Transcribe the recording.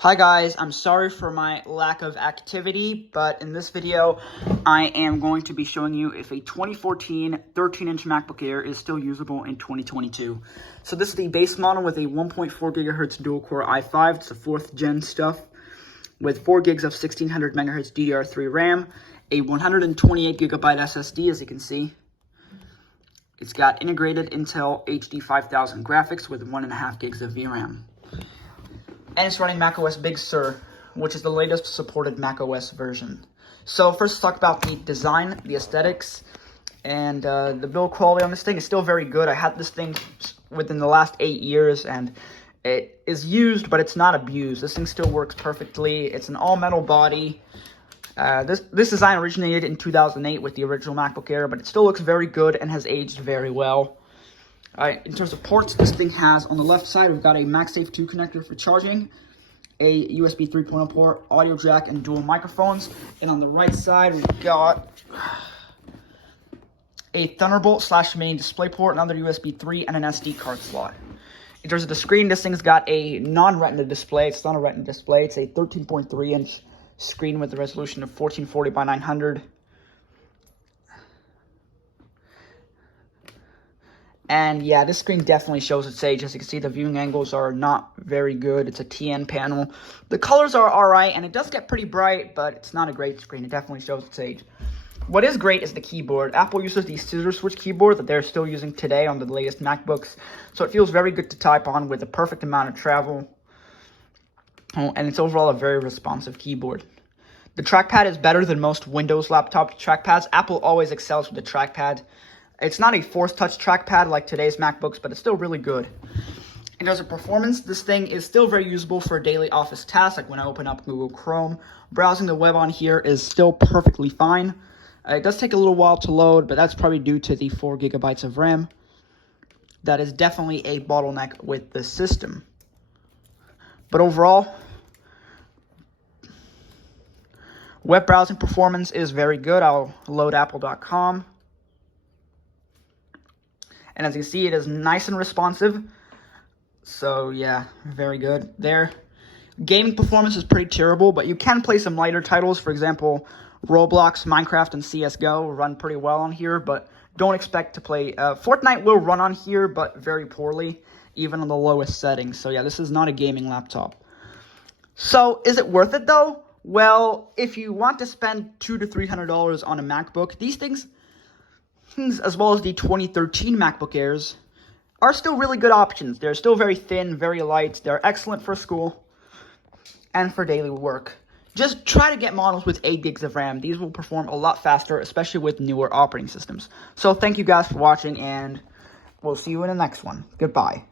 Hi guys, I'm sorry for my lack of activity, but in this video, I am going to be showing you if a 2014 13-inch MacBook Air is still usable in 2022. So this is the base model with a 1.4 gigahertz dual-core i5. It's the 4th gen stuff with 4 gigs of 1600 megahertz DDR3 RAM, a 128 gigabyte SSD, as you can see. It's got integrated Intel HD 5000 graphics with 1.5 gigs of VRAM. And it's running macOS Big Sur, which is the latest supported macOS version. So first, let's talk about the design, the aesthetics, and the build quality on this thing is still very good. I had this thing within the last 8 years, and it is used, but it's not abused. This thing still works perfectly. It's an all-metal body. This design originated in 2008 with the original MacBook Air, but it still looks very good and has aged very well. In terms of ports, this thing has, on the left side, we've got a MagSafe 2 connector for charging, a USB 3.0 port, audio jack, and dual microphones. And on the right side, we've got a Thunderbolt/mini DisplayPort, another USB 3, and an SD card slot. In terms of the screen, this thing's got a non-Retina display. It's not a Retina display. It's a 13.3-inch screen with a resolution of 1440 by 900. And yeah, this screen definitely shows its age. As you can see, the viewing angles are not very good. It's a TN panel. The colors are alright, and it does get pretty bright, but it's not a great screen. It definitely shows its age. What is great is the keyboard. Apple uses the scissor switch keyboard that they're still using today on the latest MacBooks. So it feels very good to type on with the perfect amount of travel. And it's overall a very responsive keyboard. The trackpad is better than most Windows laptop trackpads. Apple always excels with the trackpad. It's not a force touch trackpad like today's MacBooks, but it's still really good. In terms of performance, this thing is still very usable for daily office tasks, like when I open up Google Chrome. Browsing the web on here is still perfectly fine. It does take a little while to load, but that's probably due to the 4 gigabytes of RAM. That is definitely a bottleneck with the system. But overall, web browsing performance is very good. I'll load apple.com. And as you can see, it is nice and responsive. So yeah, very good there. Gaming performance is pretty terrible, but you can play some lighter titles. For example, Roblox, Minecraft, and CSGO run pretty well on here, but don't expect to play. Fortnite will run on here, but very poorly, even on the lowest settings. So yeah, this is not a gaming laptop. So is it worth it though? Well, if you want to spend $200 to $300 on a MacBook, these things, as well as the 2013 MacBook Airs, are still really good options. They're still very thin, very light. They're excellent for school and for daily work. Just try to get models with 8 gigs of RAM. These will perform a lot faster, especially with newer operating systems. So thank you guys for watching, and we'll see you in the next one. Goodbye.